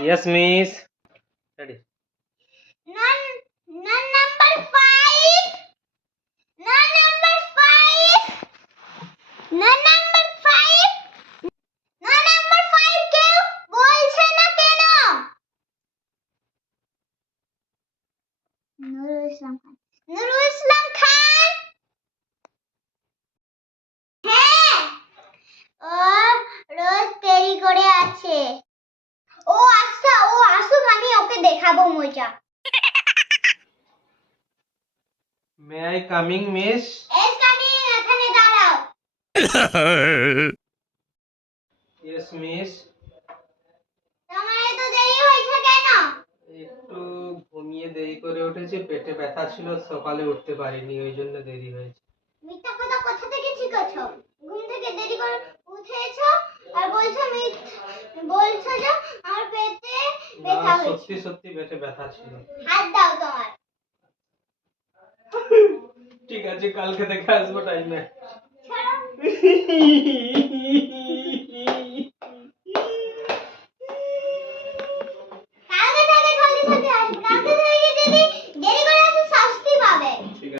Yes, miss. Ready. Non, non number five. Non number five. Non number five. Non number five কেউ বলছে না কেন নুরুল ইসলাম খান নুরুল দেখাবো মজা May I coming, miss? Yes come এখানে দাঁড়াও Yes, miss. তোমার এত দেরি হয়েছে কেন একটু ঘুমিয়ে দেরি করে উঠেছি পেটে ব্যথা ছিল সকালে উঠতে পারিনি ওই জন্য দেরি হয়েছে সত্যি সত্যি পেটে ব্যথা ছিল। হাত দাও তোমার ঠিক আছে কালকে দেখে আসব টাইমে